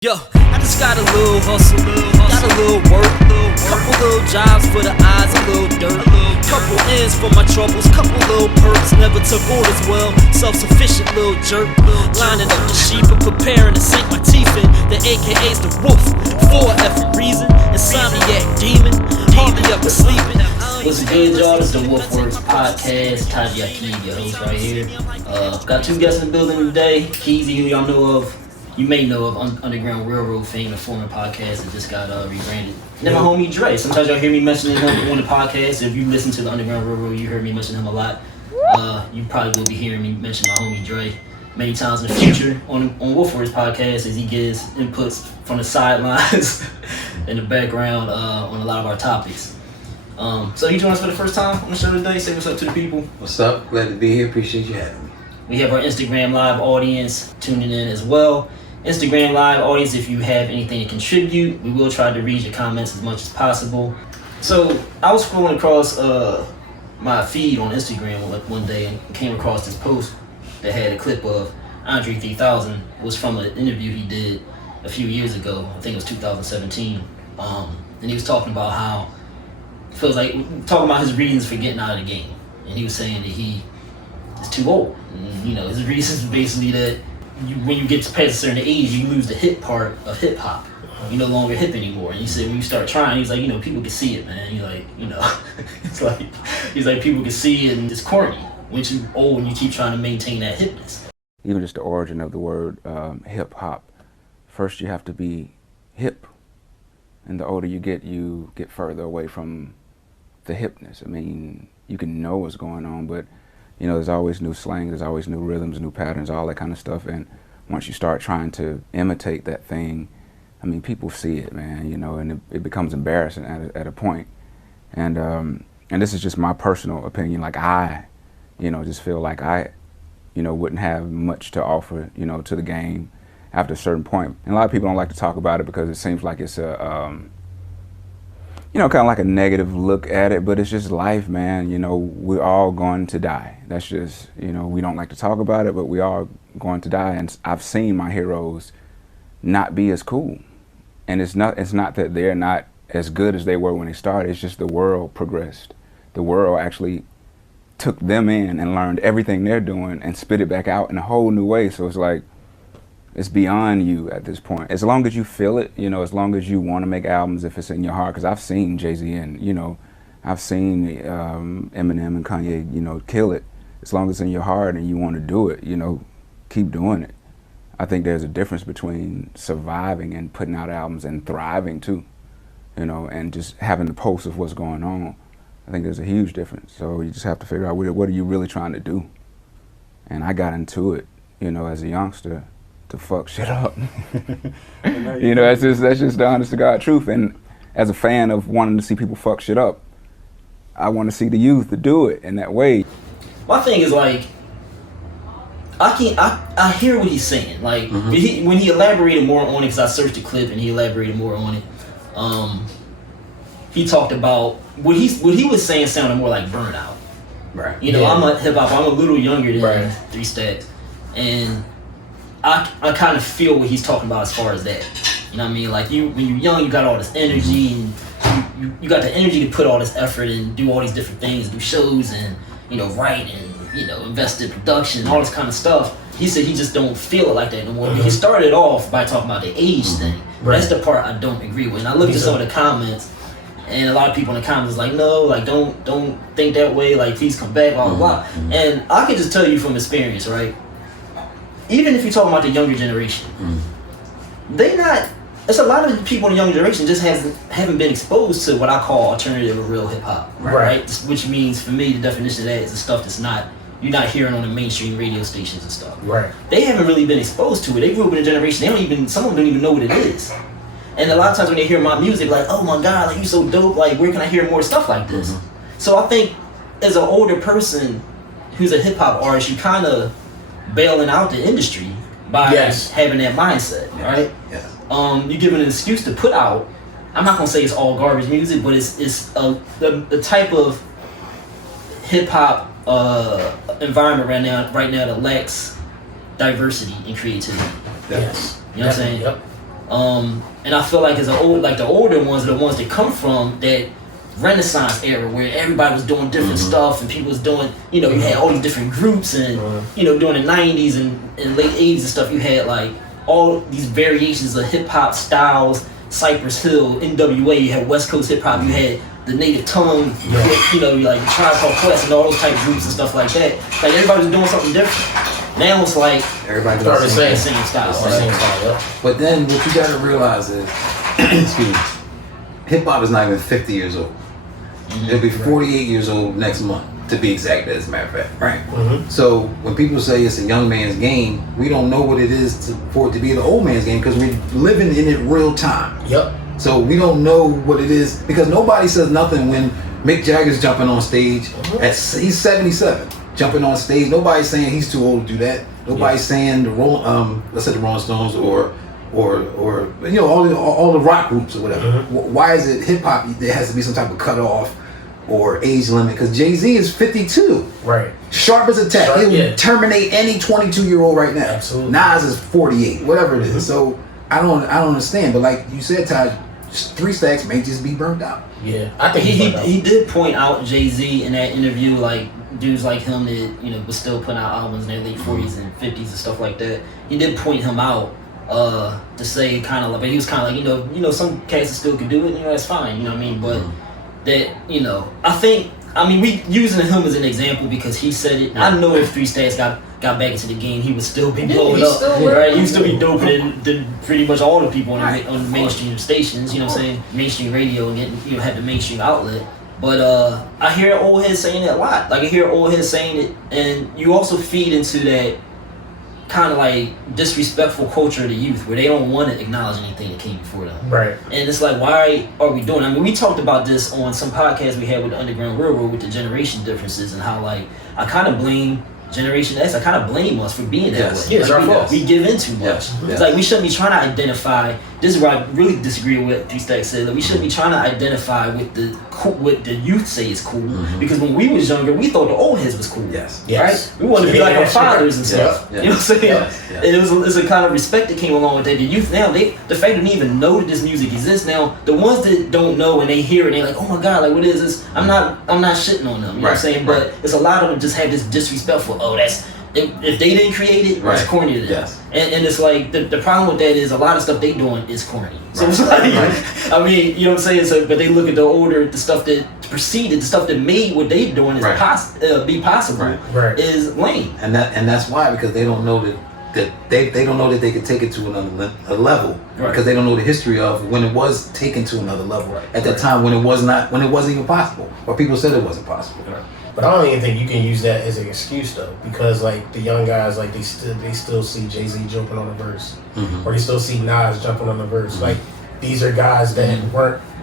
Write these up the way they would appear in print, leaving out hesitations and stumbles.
Yo, I just got a little hustle, got a little work, couple little jobs for the eyes, a little dirt, couple ends for my troubles, couple little perks, never took orders well, self-sufficient little jerk, lining up the sheep and preparing to sink my teeth in, the AKA's the wolf, for a effing reason, insomniac demon, hardly up and sleeping. What's good, y'all? It's the WulfWords podcast. Taji, your host right here. Got two guests in the building today. Keazy, who y'all know of. You may know of Underground Railroad fame, a former podcast that just got rebranded. And then my homie Dre. Sometimes y'all hear me mentioning him on the podcast. If you listen to the Underground Railroad, you heard me mention him a lot. You probably will be hearing me mention my homie Dre many times in the future on WulfWords podcast as he gives inputs from the sidelines in the background on a lot of our topics. So you join us for the first time on the show today. Say what's up to the people. What's up? Glad to be here. Appreciate you having me. We have our Instagram Live audience tuning in as well. Instagram Live audience, if you have anything to contribute, we will try to read your comments as much as possible. So I was scrolling across my feed on Instagram one day and came across this post that had a clip of Andre 3000. It was from an interview he did a few years ago. I think it was 2017. And he was talking about how feels like talking about his reasons for getting out of the game. And he was saying that he is too old. And, you know, his reasons were basically that when you get to past a certain age, you lose the hip part of hip hop. You're no longer hip anymore. And he said when you start trying, he's like, you know, people can see it, man. He's like, you know, he's like people can see it and it's corny. Once you're old and you keep trying to maintain that hipness. Even just the origin of the word hip hop. First, you have to be hip, and the older you get further away from the hipness. I mean, you can know what's going on, but you know, there's always new slang, there's always new rhythms, new patterns, all that kind of stuff. And once you start trying to imitate that thing, I mean, people see it, man, you know, and it becomes embarrassing at a point. And this is just my personal opinion. Like I, you know, just feel like I, you know, wouldn't have much to offer, you know, to the game after a certain point. And a lot of people don't like to talk about it because it seems like it's a, you know, kind of like a negative look at it, but it's just life, man. You know, we're all going to die. That's just, you know, we don't like to talk about it, but we are going to die. And I've seen my heroes not be as cool. And it's not that they're not as good as they were when they started. It's just the world progressed. The world actually took them in and learned everything they're doing and spit it back out in a whole new way. So it's like, it's beyond you at this point. As long as you feel it, you know, as long as you want to make albums, if it's in your heart, because I've seen Jay-Z and, you know, I've seen Eminem and Kanye, you know, kill it. As long as it's in your heart and you want to do it, you know, keep doing it. I think there's a difference between surviving and putting out albums and thriving too, you know, and just having the pulse of what's going on. I think there's a huge difference. So you just have to figure out what are you really trying to do. And I got into it, you know, as a youngster, to fuck shit up. You know, that's just the honest to God truth. And as a fan of wanting to see people fuck shit up, I want to see the youth to do it in that way. My thing is like, I hear what he's saying. Like when he elaborated more on it, because I searched the clip and he elaborated more on it. He talked about what he was saying sounded more like burnout. Right. You know, I'm a hip hop. I'm a little younger than 3 Stacks, and I kind of feel what he's talking about as far as that. You know what I mean? Like when you're young, you got all this energy and you got the energy to put all this effort and do all these different things, do shows and, you know, write and, you know, invest in production, all this kind of stuff. He said he just don't feel it like that no more. He started off by talking about the age thing. Right. That's the part I don't agree with. And I looked at some of the comments, and a lot of people in the comments was like, no, like don't think that way, like please come back, blah, blah, blah. And I can just tell you from experience, right? Even if you're talking about the younger generation, there's a lot of people in the younger generation just haven't been exposed to what I call alternative or real hip hop, right? Which means for me, the definition of that is the stuff that's you're not hearing on the mainstream radio stations and stuff. Right. They haven't really been exposed to it. They grew up in a generation, some of them don't even know what it is. And a lot of times when they hear my music, like, oh my God, like you so dope, like where can I hear more stuff like this? So I think as an older person who's a hip hop artist, you kind of bailing out the industry by having that mindset, right? Yeah. You're giving an excuse to put out. I'm not gonna say it's all garbage music, but it's the type of hip hop environment right now that lacks diversity and creativity. Yes. You know what I'm saying? Yep. And I feel like as the older ones are the ones that come from that Renaissance era where everybody was doing different stuff and people was doing, you had all these different groups and, during the 90s and late 80s and stuff, you had like all these variations of hip hop styles, Cypress Hill, NWA, you had West Coast hip hop, you had the Native Tongue, like Tribe Called Quest and all those type of groups and stuff like that. Like everybody was doing something different. Now it's like everybody started saying the same style. But then what you gotta realize is, excuse me, hip hop is not even 50 years old. It'll be 48 years old next month, to be exact, as a matter of fact, right? So when people say it's a young man's game, we don't know what it is for it to be the old man's game because we're living in it real time. Yep. So we don't know what it is because nobody says nothing when Mick Jagger's jumping on stage. He's 77, jumping on stage. Nobody's saying he's too old to do that. Nobody's saying let's say the Rolling Stones or all the rock groups or whatever. Why is it hip hop? There has to be some type of cutoff or age limit because Jay-Z is 52. Right. Sharp as a tack. He'll terminate any 22-year-old right now. Absolutely. Nas is 48, whatever it is. So I don't understand. But like you said, Taj, 3 Stacks may just be burnt out. Yeah, I think he did point out Jay-Z in that interview, like dudes like him that was still putting out albums in their late 40s and 50s and stuff like that. He did point him out to say kind of like, but he was kind of like some cats still could do it. That's fine. You know what I mean? But that we using him as an example because he said it. I know if 3 Stacks got back into the game, he would still be blowing up. Right? He would still be doper than pretty much all the people on the mainstream stations. You know what I'm saying? Mainstream radio and have the mainstream outlet. But I hear old heads saying that a lot. Like I hear old heads saying it, and you also feed into that kind of like disrespectful culture of the youth where they don't want to acknowledge anything that came before them. Right. And it's like, why are we doing it? I mean, we talked about this on some podcasts we had with the Underground Railroad with the generation differences and how like I kind of blame Generation X, I kind of blame us for being that way. Yeah, it's our fault. We give in too much. It's like we shouldn't be trying to identify. This is where I really disagree with what 3 Stacks said. That we shouldn't be trying to identify with what the youth say is cool. Because when we was younger, we thought the old heads was cool. Right? We wanted to be like our fathers and stuff. You know what I'm saying? And it's a kind of respect that came along with that. The youth now, the fact they don't even know that this music exists now. The ones that don't know and they hear it, they're like, oh my god, like what is this? I'm not shitting on them. You know what I'm saying? But it's a lot of them just have this disrespectful. Oh, that's. If they didn't create it, it's corny to them. And it's like the problem with that is a lot of stuff they doing is corny. So it's like, I mean, you know what I'm saying? So, but they look at the stuff that preceded, the stuff that made what they doing is be possible is lame. And that's why, because they don't know that they don't know that they could take it to another level because they don't know the history of when it was taken to another level at that time when it wasn't even possible or people said it wasn't possible. But I don't even think you can use that as an excuse though, because like the young guys, like they still see Jay-Z jumping on a verse, or they still see Nas jumping on a verse. Like these are guys that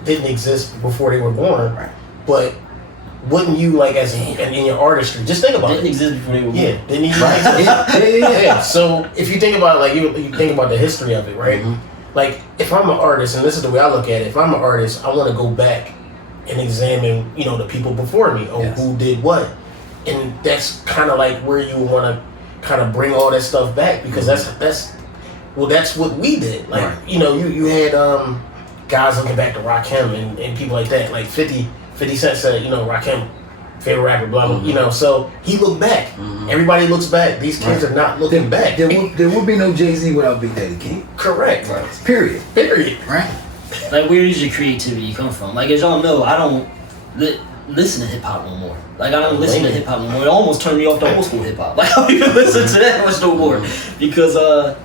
didn't exist before they were born. But wouldn't you like as in your artistry? Just think about it. Didn't exist before they were born. Didn't even yeah. So if you think about it, like you think about the history of it, right? Like if I'm an artist, and this is the way I look at it, if I'm an artist, I want to go back and examine, the people before me, who did what, and that's kind of like where you want to kind of bring all that stuff back because that's what we did. Like you had guys looking back to Rakim and people like that. Like 50 Cent said, Rakim favorite rapper, blah blah. So he looked back. Everybody looks back. These kids are not looking back. There would be no Jay-Z without Big Daddy Kane. Correct. Period. Right. Like, where does your creativity come from? Like, as y'all know, I don't listen to hip hop no more. Like, I don't listen to hip hop no more. It almost turned me off to old school hip hop. Like, I don't even listen to that much no more because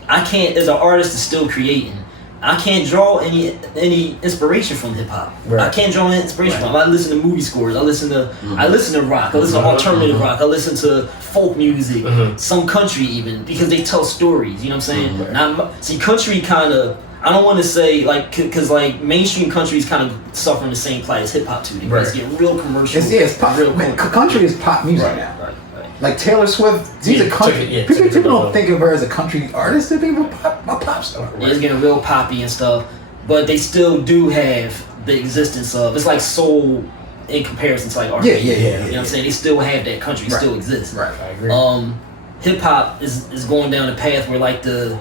I can't, as an artist, is still creating. I can't draw any inspiration from hip hop. I can't draw any inspiration from. I listen to movie scores. I listen to rock. I listen to alternative rock. I listen to folk music, some country even, because they tell stories. You know what I'm saying? See, country kind of. I don't want to say because mainstream country is kind of suffering the same plight as hip hop too. It's getting real commercial. It's pop. Country is pop music now. Like Taylor Swift, she's a country. People don't think of her as a country artist. They think of a pop star. Yeah, it's getting real poppy and stuff, but they still do have the existence of. It's like soul in comparison to like R&B. Yeah. You know what I'm saying? They still have that country. Still exists. Right. I agree. Hip hop is going down a path where like the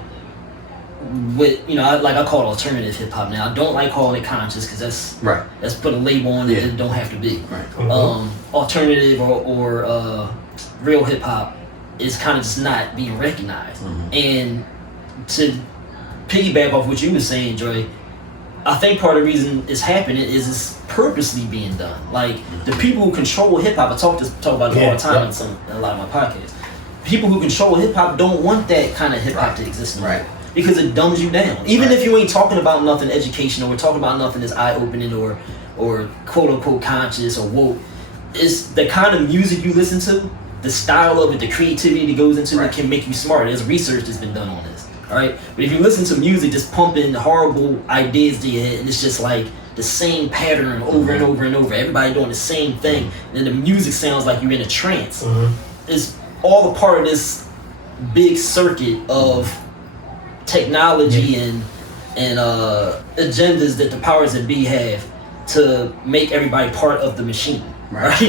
with, you know, I call it alternative hip hop now. I don't like calling it conscious because that's put a label on it that it don't have to be. Right. Alternative or real hip hop is kind of just not being recognized. And to piggyback off what you were saying, Dre, I think part of the reason it's happening is it's purposely being done. Like the people who control hip hop, I talk about it all the time in a lot of my podcasts. People who control hip hop don't want that kind of hip hop to exist anymore. Because it dumbs you down. Even if you ain't talking about nothing educational or talking about nothing that's eye opening or quote unquote conscious or woke, it's the kind of music you listen to, the style of it, the creativity that goes into it can make you smart. There's research that's been done on this. Alright? But if you listen to music just pumping horrible ideas to your head and it's just like the same pattern over and over and over, everybody doing the same thing, and then the music sounds like you're in a trance. It's all a part of this big circuit of technology and agendas that the powers that be have to make everybody part of the machine, right?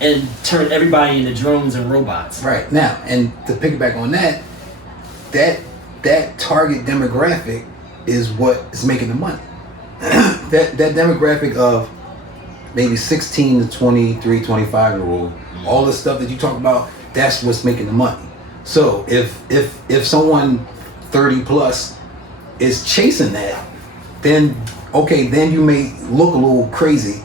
And turn everybody into drones and robots. Right. Now, and to piggyback on that target demographic is what is making the money. that demographic of maybe 16 to 23, 25 year old, all the stuff that you talk about, that's what's making the money. So if someone 30 plus is chasing that, then you may look a little crazy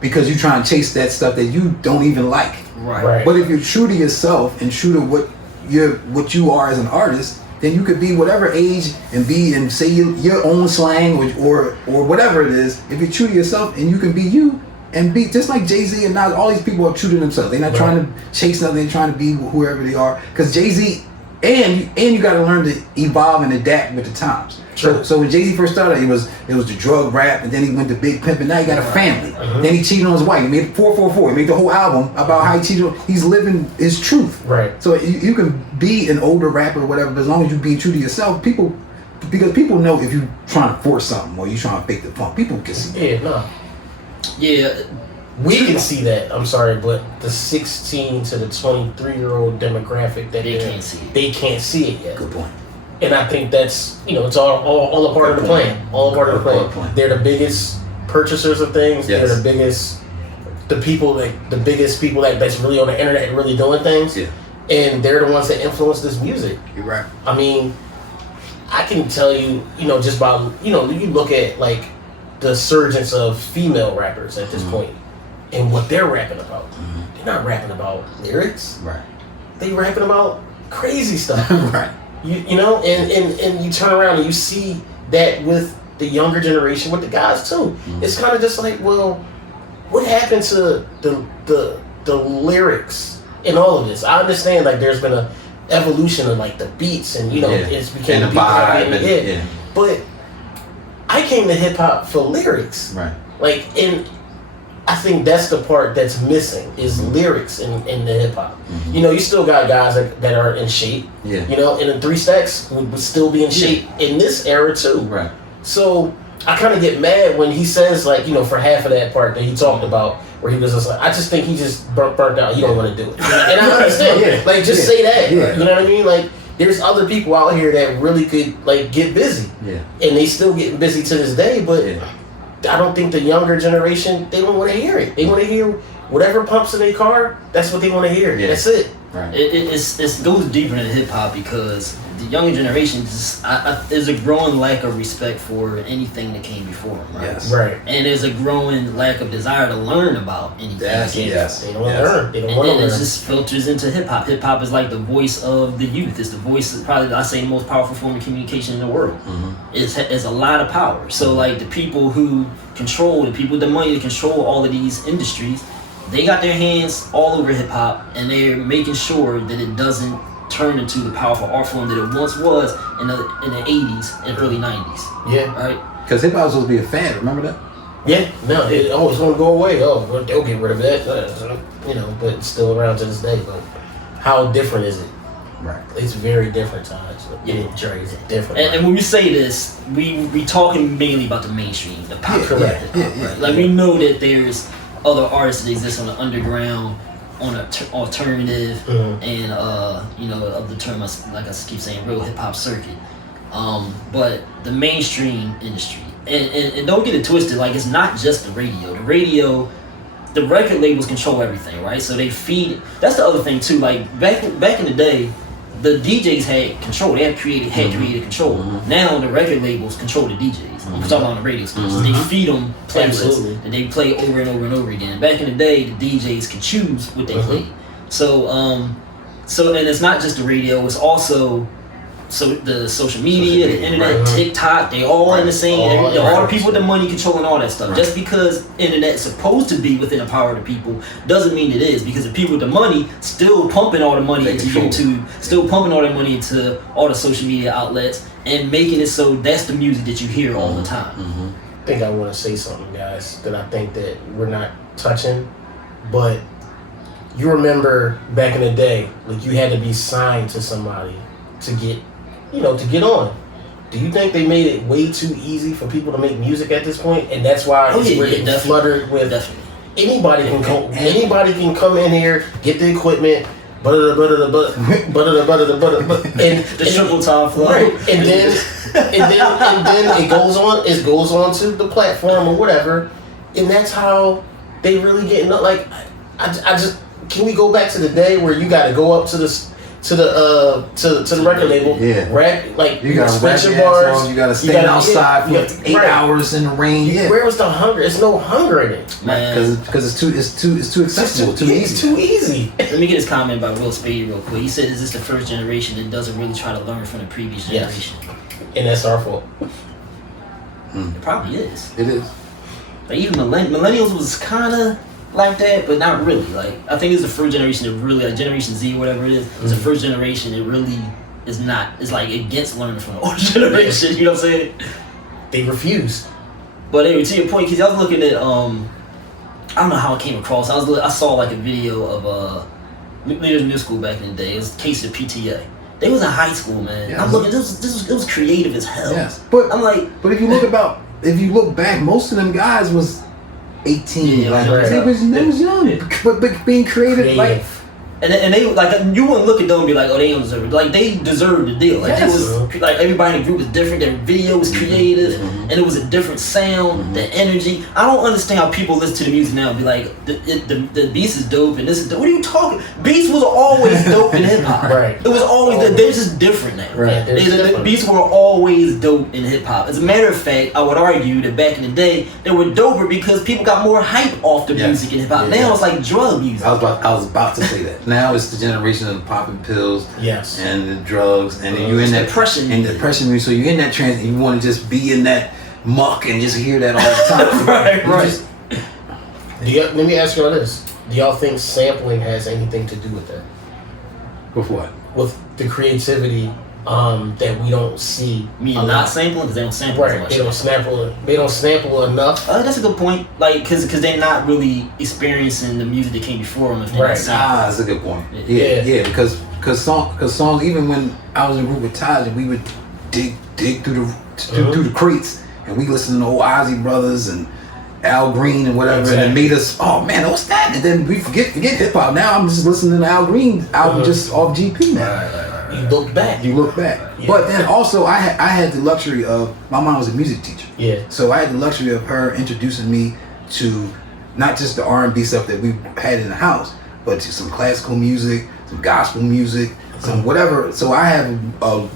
because you're trying to chase that stuff that you don't even like. Right. But if you're true to yourself and true to what you are as an artist, then you could be whatever age and say your own slang or whatever it is. If you're true to yourself and you can be you and be just like Jay-Z and Nas, all these people are true to themselves. They're not trying to chase nothing. They're trying to be whoever they are. Because Jay-Z and you got to learn to evolve and adapt with the times. So when Jay-Z first started, it was the drug rap, and then he went to Big Pimp, and now he got a family. Then he cheated on his wife. He made 444. He made the whole album about how he cheated on. He's living his truth. Right. So you can be an older rapper or whatever, but as long as you be true to yourself, because people know if you trying to force something or you trying to fake the funk, people can see. Yeah. We can see that. I'm sorry, but the 16 to the 23-year-old demographic that they can't see it. They can't see it yet. Good point. And I think that's, it's all a part of the plan. All a part of the plan. They're the biggest purchasers of things. Yes. They're the biggest people that's really on the internet and really doing things. Yeah. And they're the ones that influence this music. You're right. I mean, I can tell you, just by, you look at like the surgence of female rappers at this point and what they're rapping about. They're not rapping about lyrics. Right. They rapping about crazy stuff. Right. And you turn around and you see that with the younger generation, with the guys too. It's kind of just like, well, what happened to the lyrics in all of this? I understand like there's been a evolution of like the beats and it's became and the vibe but I came to hip hop for lyrics. Right. Like I think that's the part that's missing is lyrics in the hip hop. You still got guys that are in shape. Yeah. And the 3 Stacks would still be in shape in this era too. Right. So I kind of get mad when he says like, for half of that part that he talked about where he was just like, I just think he just burnt out. He don't want to do it. And I understand. Like just say that. Yeah. You know what I mean? Like there's other people out here that really could like get busy. Yeah. And they still getting busy to this day, but I don't think the younger generation, they don't want to hear it. They want to hear whatever pumps in their car, that's what they want to hear. Yeah. That's it. Right. It goes deeper into hip hop because the younger generation there's a growing lack of respect for anything that came before them, right? Yes. Right. And there's a growing lack of desire to learn about anything. Yes. They don't learn. They don't want to learn. It just filters into hip hop. Hip hop is like the voice of the youth. It's the voice, probably I say, the most powerful form of communication in the world. It's a lot of power. So like the people who control, the people with the money to control all of these industries, they got their hands all over hip hop, and they're making sure that it doesn't turn into the powerful art form that it once was in the 80s and early 90s. Yeah. Right? Because hip hop was supposed to be a fad, remember that? Yeah, no, it always going to go away. Oh, well, they'll get rid of that. But it's still around to this day. But how different is it? Right. It's very different times. Dre is different. And when we say this, we talking mainly about the mainstream, the popular hip hop, right? Like we know that there's other artists that exist on the underground, on an alternative, and of the term, like I keep saying, real hip hop circuit. But the mainstream industry, and don't get it twisted, like it's not just the radio. The record labels control everything, right? So they feed. That's the other thing too. Like back in the day, the DJs had control. They had created control. Now the record labels control the DJs. I'm talking about the radio stations. They feed them playlists that they play over and over and over again. Back in the day, the DJs could choose what they played. So and it's not just the radio. It's also the social media, the internet, TikTok. They all in the same. All the people with the money controlling all that stuff. Just because internet's supposed to be within the power of the people doesn't mean it is. Because the people with the money still pumping all the money into YouTube, still pumping all the money into all the social media outlets, and making it so that's the music that you hear all the time. I think I want to say something, guys, that I think that we're not touching, but you remember back in the day, like you had to be signed to somebody to get on. Do you think they made it way too easy for people to make music at this point, and that's why we're getting flooded with anybody can come. Anybody can come in here, get the equipment, and the triple time flow, right? And then it goes on. It goes on to the platform or whatever, and that's how they really get. Like, I just can we go back to the day where you got to go up to the record label, rap, like you gotta scratch your bars, bars, you gotta stand outside for 8 hours in the rain. Where was the hunger? There's no hunger in it, man. Because it's too accessible, too easy. It's too easy. Let me get this comment by Will Spady real quick. He said, "Is this the first generation that doesn't really try to learn from the previous generation?" And that's our fault. It probably is. It is. Like even millennials was kind of like that, but not really. Like I think it's the first generation that really, like Generation Z or whatever it is. It's the first generation that really is not. It's like against learning from the older generation. You know what I'm saying? They refused. But anyway, to your point, because I was looking at I don't know how it came across. I saw like a video of leaders in middle school back in the day. It was Keazy of PTA. They was in high school, man. Yeah, I'm looking. It was creative as hell. Yes, but I'm like, but if you look back, most of them guys was 18. Yeah, like right. they was young, but being creative. Like, and they like you wouldn't look at them and be like, oh, they don't deserve it. Like they deserved the deal. Like it was like everybody in the group was different. Their video was creative, and it was a different sound, the energy. I don't understand how people listen to the music now and be like, the beats is dope and this is dope. What are you talking? Beats was always dope in hip hop. Right. It was always they're just different now. Right. The beats were always dope in hip hop. As a matter of fact, I would argue that back in the day they were doper because people got more hype off the music in hip hop. Now it's like drug music. I was about to say that. Now it's the generation of the popping pills, and the drugs, and you in that depression music. So you're in that trance, and you want to just be in that muck and just hear that all the time. right. Let me ask y'all this: do y'all think sampling has anything to do with that? With what? With the creativity that we don't see. Not sampling because they don't sample as much. They don't sample enough. That's a good point. Like, because they're not really experiencing the music that came before them. If they're not sampling. That's a good point. Yeah. Because songs. Even when I was in a group with Taji, we would dig through the crates, and we listened to old Ozzy Brothers and Al Green and whatever, and it made us, oh man, what's that? And then we forget hip hop. Now I'm just listening to Al Green album just off GP now. Right. You look back. Yeah. But then also I had the luxury of, my mom was a music teacher. Yeah. So I had the luxury of her introducing me to not just the R&B stuff that we had in the house, but to some classical music, some gospel music, some whatever. So I have a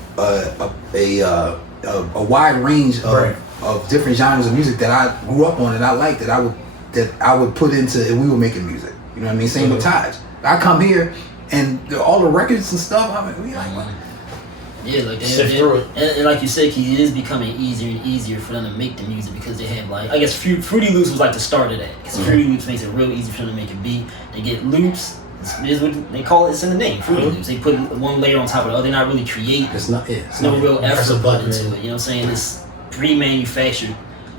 wide range of different genres of music that I grew up on, and I liked, that I would put into, and we were making music. You know what I mean? Same with Taj. I come here and all the records and stuff, I'm like, we like what? Yeah, like sift through it. And like you said, it is becoming easier and easier for them to make the music because they have, like, I guess Fruity Loops was like the start of that. Because Fruity Loops makes it real easy for them to make a beat. They get loops. Is what they call it. It's in the name. Fruity Loops. They put one layer on top of the other. They're not really creating. It's no real effort put into it. You know what I'm saying? It's pre-manufactured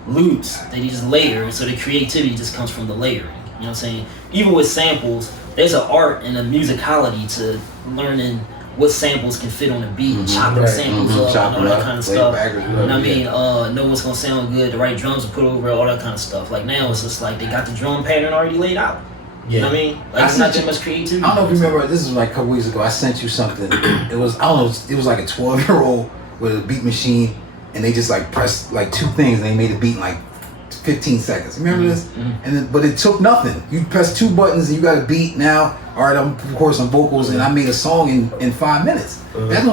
loops that you just layer. So the creativity just comes from the layering. You know what I'm saying? Even with samples, there's an art and a musicality to learning what samples can fit on a beat, chopping samples up, and all that kind of stuff. You know what I mean? Know what's gonna sound good, the right drums to put over it, all that kind of stuff. Like now, it's just like they got the drum pattern already laid out. You know what I mean? Like it's not that much creativity. I don't know if you remember. This is like a couple weeks ago. I sent you something. It was, I don't know. It was like a 12-year-old with a beat machine, and they just like pressed like 2 things, and they made a beat in like 15 seconds. Remember this? And then, but it took nothing. You press 2 buttons and you got a beat now. All right, I'm of course on vocals, and I made a song in 5 minutes. That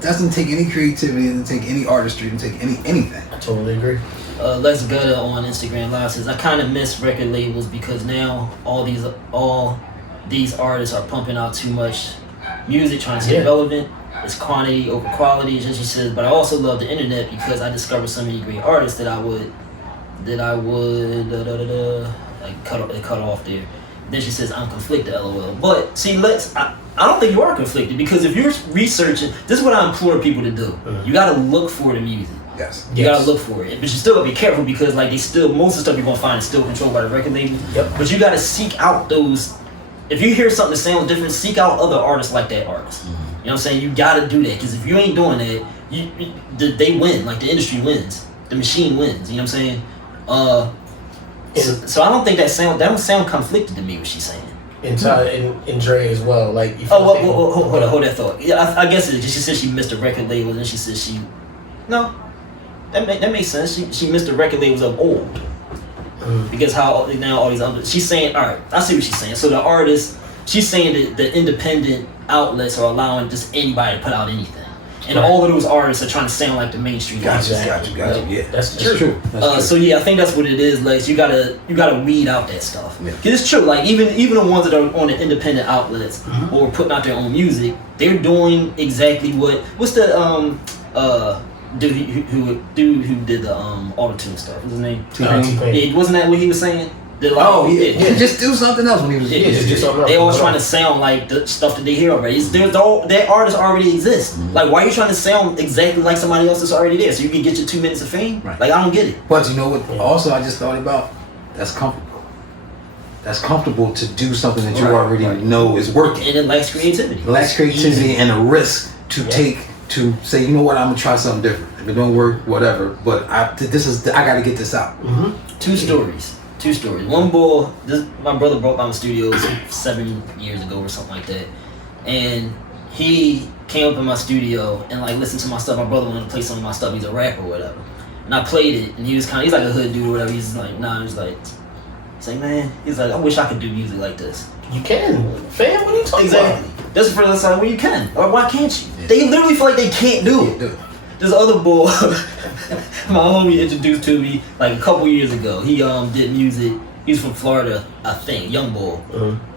doesn't take any creativity. It doesn't take any artistry. It doesn't take anything. I totally agree. Lex Gutta on Instagram Live says, I kind of miss record labels because now all these artists are pumping out too much music, trying to stay relevant. It's quantity over quality. And she says, but I also love the internet because I discovered so many great artists that I would like cut off there. Then she says, I'm conflicted, LOL. But see, Lex, I don't think you are conflicted, because if you're researching, this is what I implore people to do. You gotta look for the music. Yes. You gotta look for it. But you still gotta be careful, because like most of the stuff you're gonna find is still controlled by the record label. Yep. But you gotta seek out those. If you hear something that sounds different, seek out other artists like that artist. You know what I'm saying? You gotta do that, because if you ain't doing that, they win. Like the industry wins, the machine wins. You know what I'm saying? So I don't think that don't sound conflicted to me, what she's saying. And Dre as well. Like, hold that thought. Yeah, I guess it. She said she missed the record label, and she said no. That makes sense. She missed the record labels of old. Because how now all these other, she's saying, all right, I see what she's saying. So the artists, she's saying that the independent outlets are allowing just anybody to put out anything, and all of those artists are trying to sound like the mainstream. Gotcha. Yeah, that's true. So yeah, I think that's what it is, Lex. You gotta weed out that stuff. Yeah. Cause it's true. Like even the ones that are on the independent outlets or putting out their own music, they're doing exactly what's the dude who did the auto-tune stuff. What's his name? T-Pain. Wasn't that what he was saying? Just do something else when he was. Just do something else. They all trying to sound like the stuff that they hear already. That artists already exist. Like, why are you trying to sound exactly like somebody else that's already there so you can get your 2 minutes of fame? Right. Like, I don't get it. But you know what? Also, I just thought about, that's comfortable. That's comfortable to do something that you already know is working. And it lacks creativity. Lacks creativity and a risk to take, to say, you know what, I'm gonna try something different. If it don't work, whatever. But I got to get this out. Two stories. One boy, my brother brought by my studio 7 years ago or something like that, and he came up in my studio and like listened to my stuff. My brother wanted to play some of my stuff. He's a rapper or whatever, and I played it, and he's like a hood dude or whatever. He's like, he's like, man, he's like, I wish I could do music like this. You can, fam. What are you talking about? That's the first time when you can, or why can't you? Yeah. They literally feel like they can't do it. This other boy, my homie introduced to me like a couple years ago. He did music. He's from Florida, I think, young boy,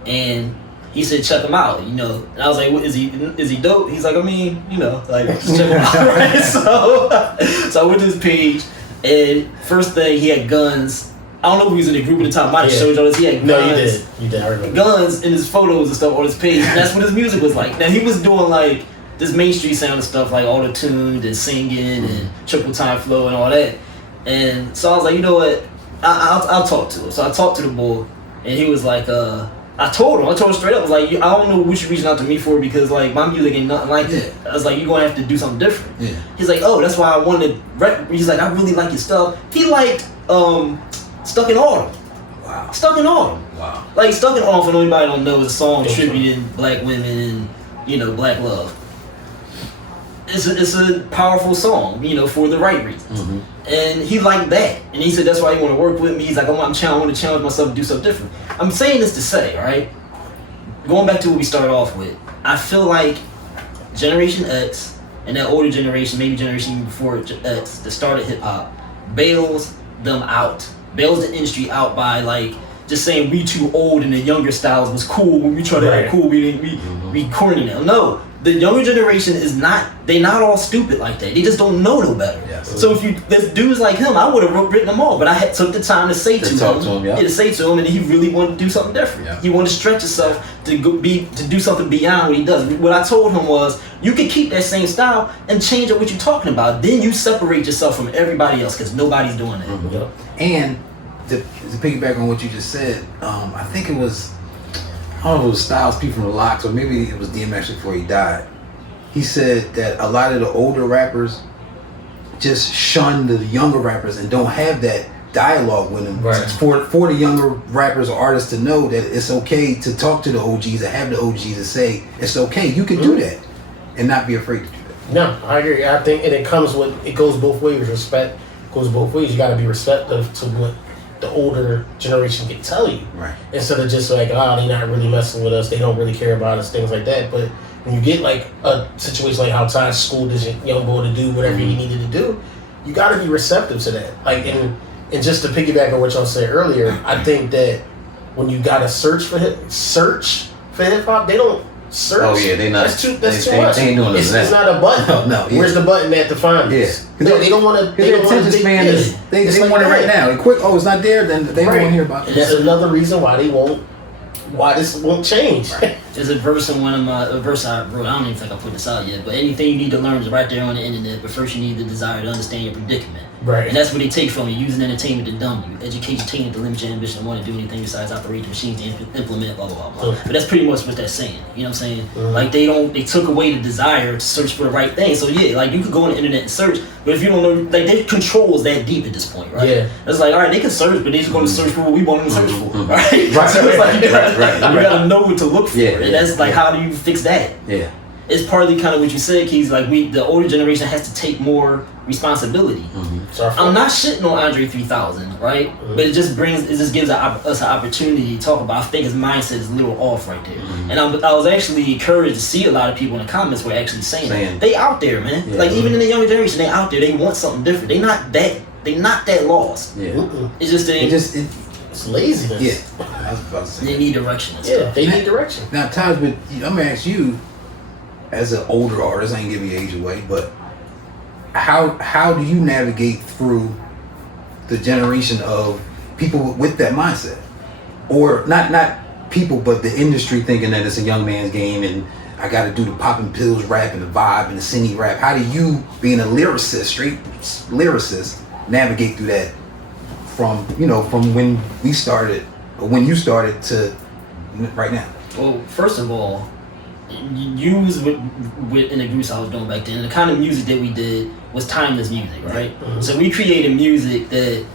and he said check him out. You know, and I was like, is he dope? He's like, I mean, you know, like just check him out. Right? So I went to his page, and first thing he had guns. I don't know if he was in the group at the time. I might have showed y'all this. He had guns. No, you did. I remember. Guns in his photos and stuff on his page. And that's what his music was like. Now he was doing like this Main Street sound and stuff, like auto-tuned and singing and triple time flow and all that. And so I was like, you know what? I'll talk to him. So I talked to the boy, and he was like, I told him straight up, I was like, I don't know what you're reaching out to me for, because like my music ain't nothing like that. I was like, you're gonna have to do something different. Yeah. He's like, oh, that's why I wanted rap. He's like, I really like your stuff. He liked Stuck in Autumn. Wow. Stuck in Autumn. Wow. Like Stuck in Autumn, for anybody don't know, is a song attributing black women and, you know, black love. It's a powerful song, you know, for the right reasons. And he liked that. And he said that's why he want to work with me. He's like, I want to challenge myself to do something different. I'm saying this to say, all right, going back to what we started off with, I feel like Generation X and that older generation, maybe generation before X, that started hip hop, bails the industry out by like just saying we too old and the younger styles was cool when we try to act cool, we corny now. No, the younger generation is they not all stupid like that. They just don't know no better. Yes. So if there's dudes like him, I would have written them all, but I took the time to say to him, and he really wanted to do something different. Yeah. He wanted to stretch himself to do something beyond what he does. What I told him was, you can keep that same style and change up what you're talking about. Then you separate yourself from everybody else, because nobody's doing that. And to piggyback on what you just said, I think it was, I don't know if it was Styles P from the Locks, or maybe it was DMX before he died. He said that a lot of the older rappers just shun the younger rappers and don't have that dialogue with them. Right. For the younger rappers or artists to know that it's okay to talk to the OGs and have the OGs to say, it's okay, you can do that, and not be afraid to do that. No, I agree. I think, and it goes both ways. Respect goes both ways. You got to be receptive to what the older generation can tell you, Right. instead of just like, oh, they not really messing with us. They don't really care about us, things like that. But when you get like a situation like how Taj schooled this young boy to do whatever he needed to do, you got to be receptive to that. Like, and just to piggyback on what y'all said earlier, I think that when you got to search for hip hop, they don't search. Oh yeah, they not. That's too much. They ain't doing It's that. not a button. No. Yeah. Where's the button at to find this? Yeah. No, they don't want to. Their attention span is they like want it right that. now. And quick. Oh, it's not there. Then they don't want to hear about And it. that's another reason why this won't change. There's a verse in a verse I wrote. I don't even think I put this out yet. But anything you need to learn is right there on the internet. But first, you need the desire to understand your predicament. Right. And that's what they take from you, using entertainment to dumb you. Education to limit your ambition and want to do anything besides operate the machines to implement, blah, blah, blah, blah. But that's pretty much what that's saying. You know what I'm saying? Like, they took away the desire to search for the right thing. So, yeah, like, you could go on the internet and search, but if you don't know, like, their control is that deep at this point, right? Yeah. It's like, all right, they can search, but they're just going to search for what we want them to search for, right? So it's like, you gotta know what to look for. And that's, like, how do you fix that? Yeah. It's partly kind of what you said, Keazy. Like, the older generation has to take more responsibility. I'm not shitting on Andre 3000, right? But it just gives us an opportunity to talk about. I think his mindset is a little off right there. And I was actually encouraged to see a lot of people in the comments were actually saying they out there, man. Yeah. Like, even in the younger generation, they out there. They want something different. They not that lost. Yeah. It's just it's laziness. Yeah. I was about to say. They need direction. They need direction. Now, Taj, but I'm gonna ask you, as an older artist, I ain't giving your age away, but how do you navigate through the generation of people with that mindset, or not people, but the industry thinking that it's a young man's game and I got to do the popping pills rap and the vibe and the cine rap? How do you, being a lyricist, straight lyricist, navigate through that from when we started, or when you started to right now? Well, first of all, use with in the groups I was doing back then, the kind of music that we did was timeless music, right? So we created music that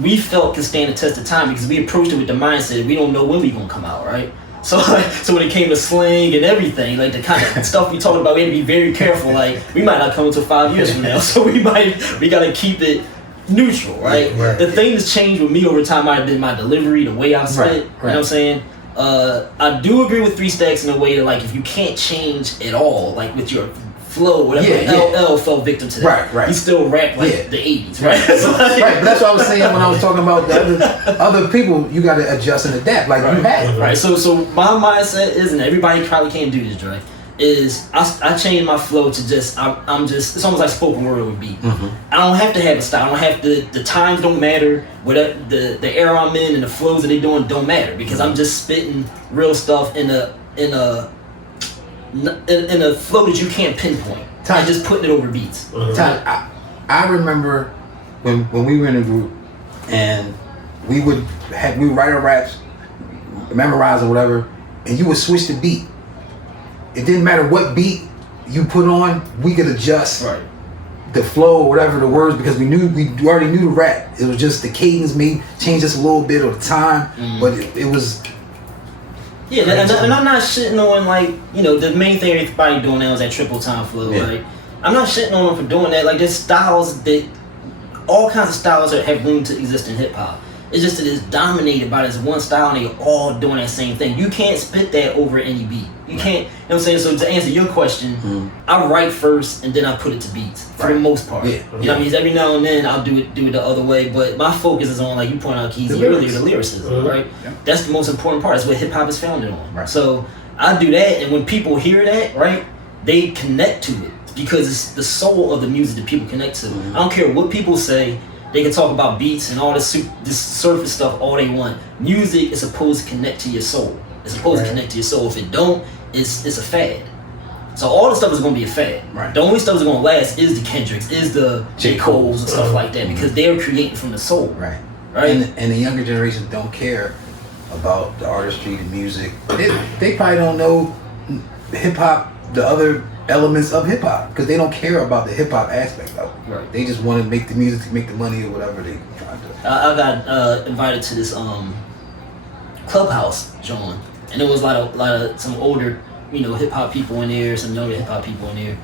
we felt could stand the test of time because we approached it with the mindset that we don't know when we gonna come out, right? So when it came to slang and everything, like the kind of stuff we talked about, we had to be very careful. Like, we might not come until 5 years from now, so we gotta keep it neutral, right? The thing that's changed with me over time might have been my delivery, the way I spit. You know what I'm saying? I do agree with 3 Stacks in a way that, like, if you can't change at all, like with your flow, whatever, LL fell victim to that. He still rap like the 80s, right? So, like, but that's what I was saying when I was talking about the other people. You got to adjust and adapt, like you had. Right. So my mindset is, and everybody probably can't do this, Dre, is I changed my flow to just I'm just, it's almost like spoken word would be. I don't have to have a style. I don't have to. The times don't matter. Whatever the era I'm in and the flows that they doing don't matter because I'm just spitting real stuff in a flow that you can't pinpoint. I'm just putting it over beats. I remember when we were in a group and we would write our raps, memorize or whatever, and you would switch the beat. It didn't matter what beat you put on, we could adjust the flow or whatever the words because we already knew the rap. It was just the cadence may change just a little bit or the time, but it was. Yeah, and I'm not shitting on, like, the main thing everybody doing now is that triple time flow, right? I'm not shitting on them for doing that. Like, there's styles all kinds of styles that have room to exist in hip hop. It's just that it's dominated by this one style and they all doing that same thing. You can't spit that over any beat. You can't, you know what I'm saying? So to answer your question, I write first and then I put it to beats for the most part. You know what I mean? Every now and then I'll do it the other way, but my focus is on, like you pointed out, Keazy, earlier, the lyricism, right? That's the most important part. That's what hip hop is founded on. So I do that, and when people hear that, right, they connect to it because it's the soul of the music that people connect to. I don't care what people say. They can talk about beats and all this surface stuff all they want. Music is supposed to connect to your soul. It's supposed to connect to your soul. If it don't, it's a fad. So all the stuff is going to be a fad. The only stuff that's going to last is the Kendricks, is the J. Cole's and stuff like that because they're creating from the soul. Right. And the younger generation don't care about the artistry, the music. They probably don't know hip hop, the other elements of hip hop because they don't care about the hip hop aspect of it. They just want to make the music to make the money or whatever they trying to. I got invited to this Clubhouse John, and there was a lot of some older hip hop people in there, some younger hip hop people in there,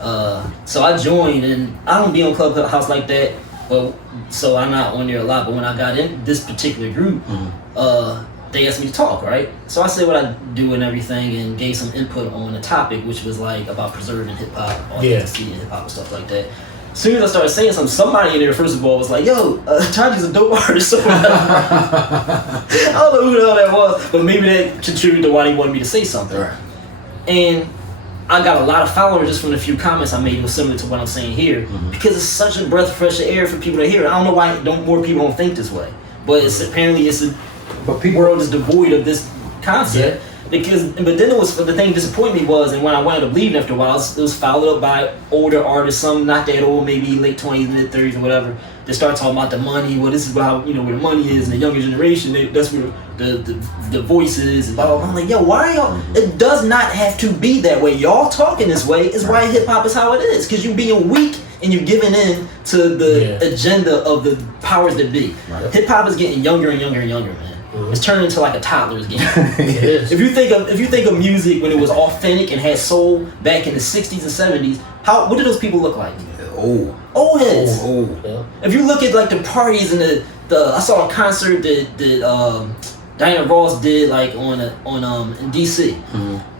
So I joined, and I don't be on Clubhouse like that, but so I'm not on there a lot. But when I got in this particular group, they asked me to talk, right? So I said what I do and everything, and gave some input on the topic, which was like about preserving hip hop, authenticity and hip hop and stuff like that. As soon as I started saying something, somebody in there, first of all, was like, yo, Taji's a dope artist. So I don't know who the hell that was, but maybe that contributed to why they wanted me to say something. Right. And I got a lot of followers just from the few comments I made. It was similar to what I'm saying here, because it's such a breath of fresh air for people to hear. I don't know why more people don't think this way, but it's apparently the world is devoid of this concept. But then the thing that disappointed me was, and when I wound up leaving after a while, it was followed up by older artists, some not that old, maybe late 20s, mid 30s or whatever. They start talking about the money. Well, this is how, where the money is, and the younger generation, that's where the voice is. And blah, blah, blah. I'm like, yo, why y'all? It does not have to be that way. Y'all talking this way is why hip hop is how it is, because you being weak and you giving in to the agenda of the powers that be. Right. Hip hop is getting younger and younger and younger, man. It's turning into like a toddler's game. It is. If you think of music when it was authentic and had soul back in the 60s and 70s, what did those people look like? Old heads. Old. If you look at like the parties and the I saw a concert that Diana Ross did like in DC.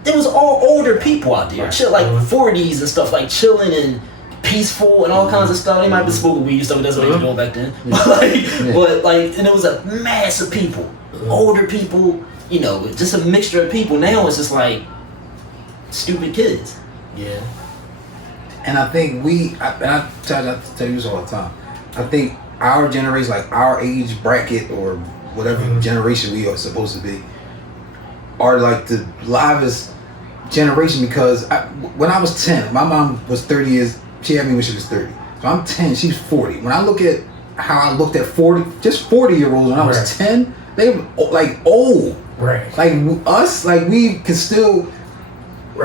There was all older people out there, chill, like 40s and stuff, like chilling and peaceful and all kinds of stuff. They might be smoking weed and stuff, but that's what they were doing back then. But and it was a mass of people, older people, just a mixture of people. Now it's just like stupid kids. Yeah. And I think I tell you this all the time. I think our generation, like our age bracket or whatever generation we are supposed to be, are like the livest generation, because when I was 10, my mom was 30 years. She had me when she was 30. So I'm 10, she's 40. When I look at how I looked at 40-year-olds when I was 10, they were like old. Right. Like us, like we can still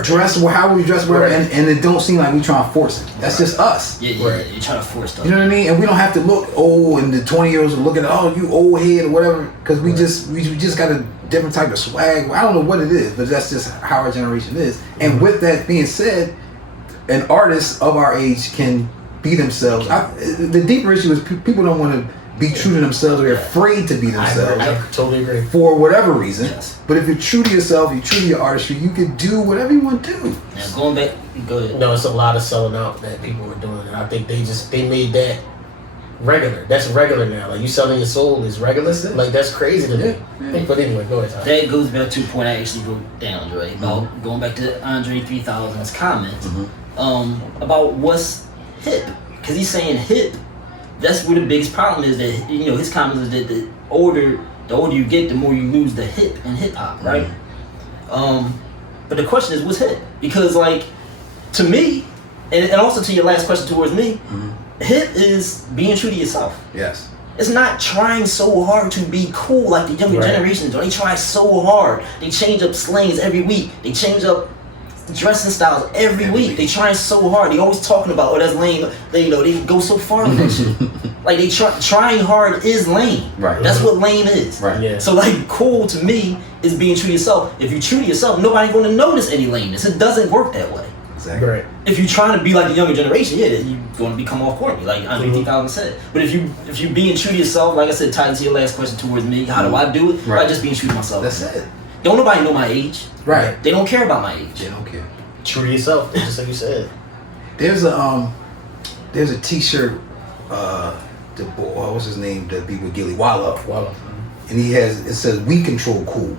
dress how we dress, whatever, and it don't seem like we trying to force it. That's just us. Yeah, you're trying to force stuff. You know what I mean? And we don't have to look old, and the 20-year-olds are looking at, you old head or whatever, because we just got a different type of swag. I don't know what it is, but that's just how our generation is. And with that being said, an artist of our age can be themselves. The deeper issue is people don't want to be true to themselves, or they're afraid to be themselves. I totally agree. For whatever reason. Yes. But if you're true to yourself, you're true to your artistry, you can do whatever you want to do. Now going back, go ahead. No, it's a lot of selling out that people are doing, and I think they made that regular. That's regular now. Like, you selling your soul is regular. Like, that's crazy to me. Yeah. But anyway, go ahead. That goes back to a point I actually wrote down, Dre, about going back to Andre 3000's comment about what's hip, because he's saying hip. That's where the biggest problem is, that his comment is that the older you get, the more you lose the hip in hip hop, right? But the question is, what's hip? Because like, to me, and also to your last question towards me, hip is being true to yourself. Yes. It's not trying so hard to be cool like the younger generations do. They try so hard. They change up slangs every week. They change up dressing styles every week. They trying so hard. They always talking about, that's lame. They go so far with that shit. Like, they trying hard is lame. Right. That's what lame is. Right. Yeah. So like, cool to me is being true to yourself. If you're true to yourself, nobody's going to notice any lameness. It doesn't work that way. Exactly. Right. If you're trying to be like the younger generation, then you're going to become off corny, like Andre 3000 said. But if you being true to yourself, like I said, tied to your last question towards me, how do I do it? By just being true to myself. That's it. Don't nobody know my age. Right. They don't care about my age. They don't care. True to yourself, just like you said. There's a T-shirt. The boy, what's his name? The be with Gilly Wallow. And it says, "We control cool,"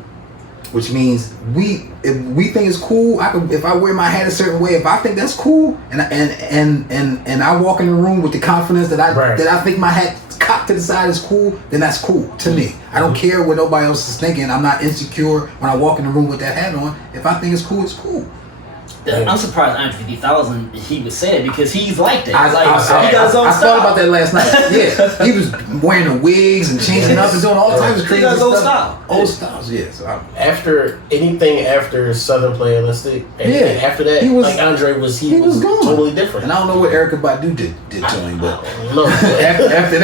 which means if we think it's cool, if I wear my hat a certain way, if I think that's cool, and I walk in the room with the confidence that I think my hat cocked to the side is cool, then that's cool to me. I don't care what nobody else is thinking. I'm not insecure when I walk in the room with that hat on. If I think it's cool, it's cool. I'm surprised Andre 3000 he would say it, because he's like that. I thought about that last night. Yeah, he was wearing the wigs and changing up and doing all types of crazy stuff. Old style. Old styles, yeah. So after Southern Playalistic, after that, like Andre was gone. Totally different. And I don't know what Erykah Badu did to him, but no. after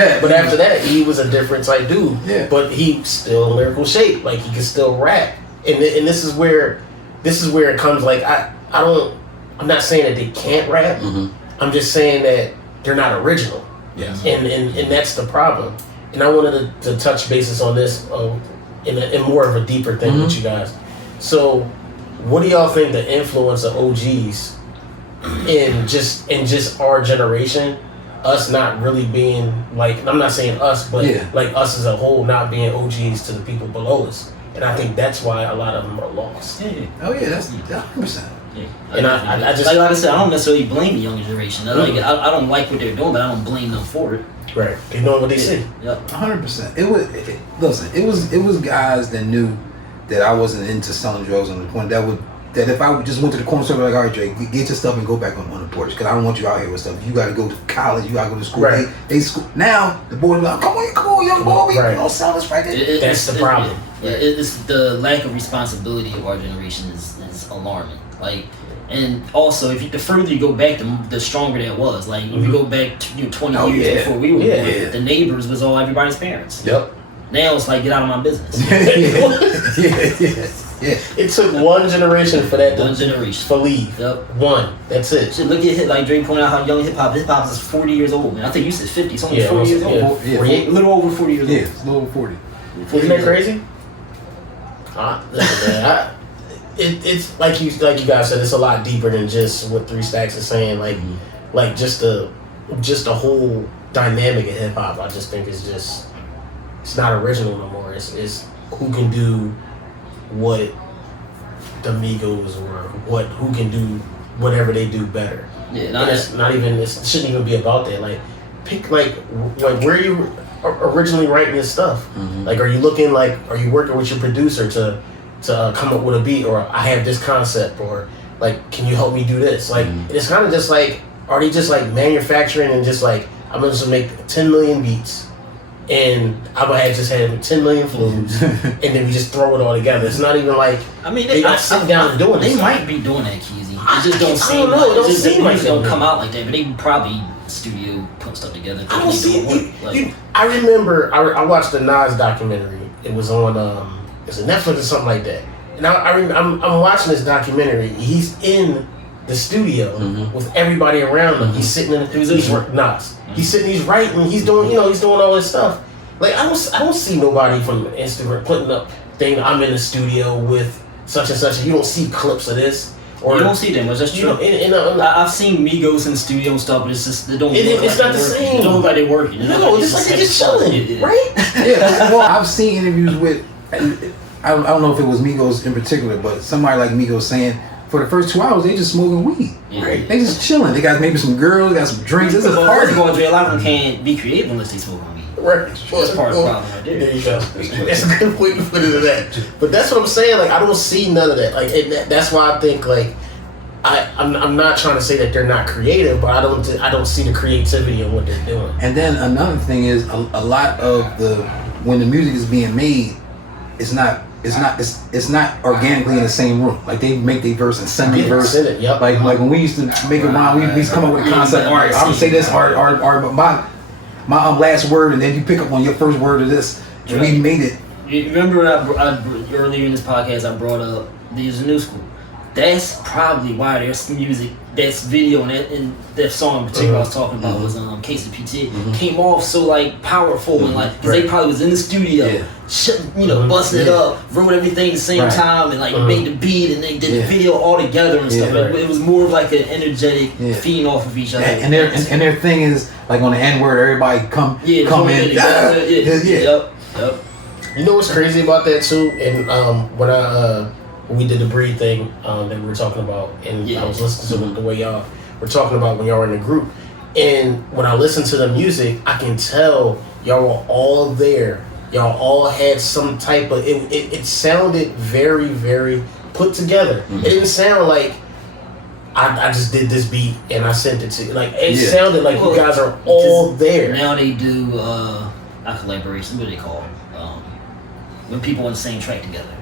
that, he was a different type dude. Yeah. But he still in lyrical shape. Like, he could still rap, and this is where it comes. Like, I I'm not saying that they can't rap. I'm just saying that they're not original. Yes. And that's the problem. And I wanted to touch bases on this in more of a deeper thing with you guys. So, what do y'all think the influence of OGs in just our generation, us not really being like, I'm not saying us, but like us as a whole not being OGs to the people below us. And I think that's why a lot of them are lost. Yeah. Oh yeah, that's 100%. Yeah. And I just like I said, I don't necessarily blame the younger generation. I don't like what they're doing, but I don't blame them for it. right, they know what they see. Yep. 100%. It was guys that knew that I wasn't into selling drugs on the point that if I just went to the corner store, like, all right, Dre, get your stuff and go back on the porch, because I don't want you out here with stuff. You got to go to college. You got to go to school. Right. They school now. The boys are like, come on, young boy, we Right. gonna sell this right there. That's the problem. It's the lack of responsibility of our generation is alarming. Like, and also, the further you go back, the stronger that was. Like, if you go back 20 years before we were born, the neighbors was all everybody's parents. Yep. Now it's like, get out of my business. Yeah. It took one generation for that. One generation. For leave. Yep. One. That's it. Shit, look at like Dre pointed out how young hip hop is 40 years old, man. I think you said 50. It's only 40 years old. Yeah. 48, a little over 40 years old. Yeah, it's a little over 40. Isn't that crazy? Listen, man, it's like you guys said. It's a lot deeper than just what 3 Stacks is saying. Like just the whole dynamic of hip hop. I just think it's not original no more. It's who can do what the Amigos or who can do whatever they do better. Yeah, it shouldn't even be about that. Like pick like where are you originally writing this stuff? Like are you working with your producer to come up with a beat, or I have this concept, or like can you help me do this? Like it's kind of just like, are they just like manufacturing and just like, I'm gonna just make 10 million beats and I'm gonna just have 10 million flows and then we just throw it all together. It's not even like, I mean, they not sitting down and doing They this. might be doing that, Keazy. It just don't seem don't know. like It don't seem like it don't that. come out like that, but they probably studio put stuff together. I don't see it. I remember I watched the Nas documentary. It was on it's a Netflix or something like that. And I'm watching this documentary. He's in the studio with everybody around him. He's sitting in Nas. He's sitting. He's writing. He's doing. He's doing all this stuff. Like I don't see nobody from Instagram putting up thing. I'm in the studio with such and such. You don't see clips of this. Or you don't see them. That's true. I've seen Migos in the studio and stuff, but it's just they don't. It's not the same. It don't look like they're working. No, it's like they're just chilling, right? Yeah. Well, I've seen interviews with. I don't know if it was Migos in particular, but somebody like Migos saying for the first 2 hours they just smoking weed. Yeah. Right? They just chilling. They got maybe some girls, got some drinks. It's a party. A lot of them can't be creative unless they smoke on weed. Right. That's part of the problem right there. There you go. That's a good point to put into that. But that's what I'm saying. Like I don't see none of that. Like that's why I think like I'm not trying to say that they're not creative, but I don't see the creativity in what they're doing. And then another thing is a lot of when the music is being made, it's not organically in the same room. Like they make their verse and send their verse. Yep. Like when we used to make a rhyme, we used to come up with a concept. All right, I'm gonna say this, but my last word, and then you pick up on your first word of this. And we made it. You remember earlier in this podcast I brought up there's a new school. That's probably why there's music, that's video, and that song in particular I was talking about was Keazy PTA came off so like powerful and like because they probably was in the studio, busting it up, wrote everything at the same time and like made the beat and they did the video all together and stuff. It was more of like an energetic feeding off of each other. And their thing is like on the N word, everybody come in. Yep. You know what's crazy about that too? And when we did the breed thing that we were talking about, and I was listening to the way y'all were talking about when y'all were in the group, and when I listened to the music, I can tell y'all were all there. Y'all all had some type of it sounded very, very put together. It didn't sound like I just did this beat and I sent it to you. Like it sounded like you guys are all there. Now they do a collaboration. What do they call it? When people on the same track together.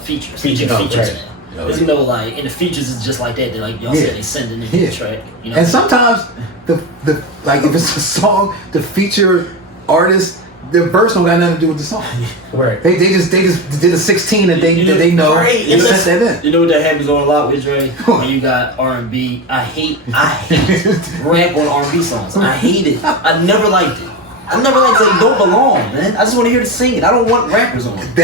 Features now. There's like, and the features is just like that. They're like y'all said, they send it in the track. And sometimes the like if it's a song, the feature artist the verse don't got nothing to do with the song. Right. They just did a 16 that they know Right. and set that in. You know what that happens on a lot with Dre? When you got R&B. I hate rap on R&B songs. I hate it. I never liked it. I never liked it. They don't belong, man. I just want to hear the singing. I don't want rappers on it.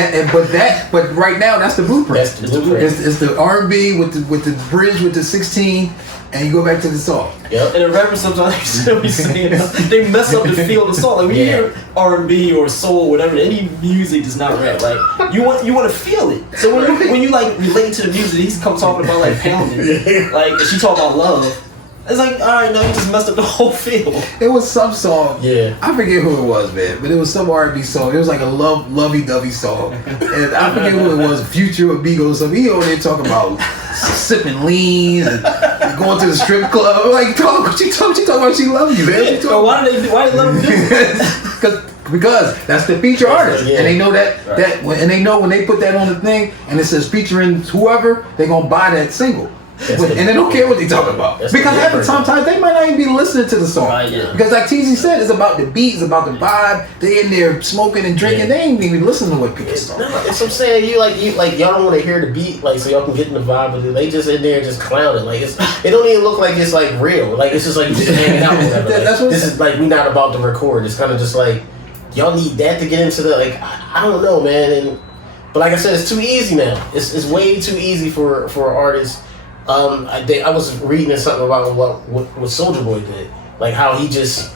But right now that's the blueprint. That's the blueprint. It's the R&B with the bridge with the 16, and you go back to the song. Yep. And the rappers sometimes still be saying they mess up the feel of the song. Like when you hear R&B or soul, whatever, any music does not rap. Like you want to feel it. So when you like relate to the music, he's come talking about like pounding, like and she talk about love. It's like, all right, no, you just messed up the whole feel. It was some song. Yeah. I forget who it was, man, but it was some R&B song. It was like a lovey-dovey song, and I forget who it was. Future Amigos. So he over there talking about sipping lean and going to the strip club. Like, she talking about she loves you, man. So why they let him do it? Because that's the feature artist, Yeah. and they know and they know when they put that on the thing and it says featuring whoever, they gonna buy that single. And they don't care what they talk about. Because half the time they might not even be listening to the song. Right, yeah. Because like Keazy said, it's about the beat, it's about the vibe. They in there smoking and drinking. They ain't even listening to what people talk about. It's what I'm saying. You like y'all don't want to hear the beat, like so y'all can get in the vibe of it. They just in there just clowning. Like it don't even look like it's like real. Like it's just like just hanging out. Whatever. Like, That's what this is like we not about to record. It's kind of just like y'all need that to get into the like I don't know, man. But like I said, it's too easy now. It's way too easy for artists. I was reading something about what Soulja Boy did, like how he just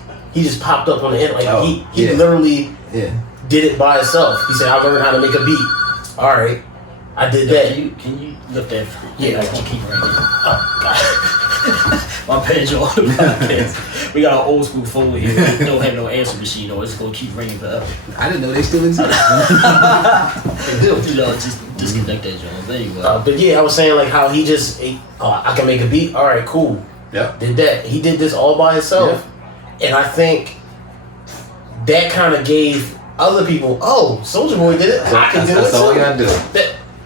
popped up on the internet, like he literally did it by himself. He said, "I learned how to make a beat." All right, I did that. Can you lift that? Yeah, I can't keep right here. Oh God. My page on the podcast. We got an old school phone here. We don't have no answer machine, or it's gonna keep ringing forever. I didn't know they still exist. They do. Just disconnect that, John. But anyway. But yeah, I was saying like how I can make a beat. All right, cool. Yeah. Did that. He did this all by himself, and I think that kind of gave other people, oh, Soulja Boy did it. I can do it too. That's all I gotta do.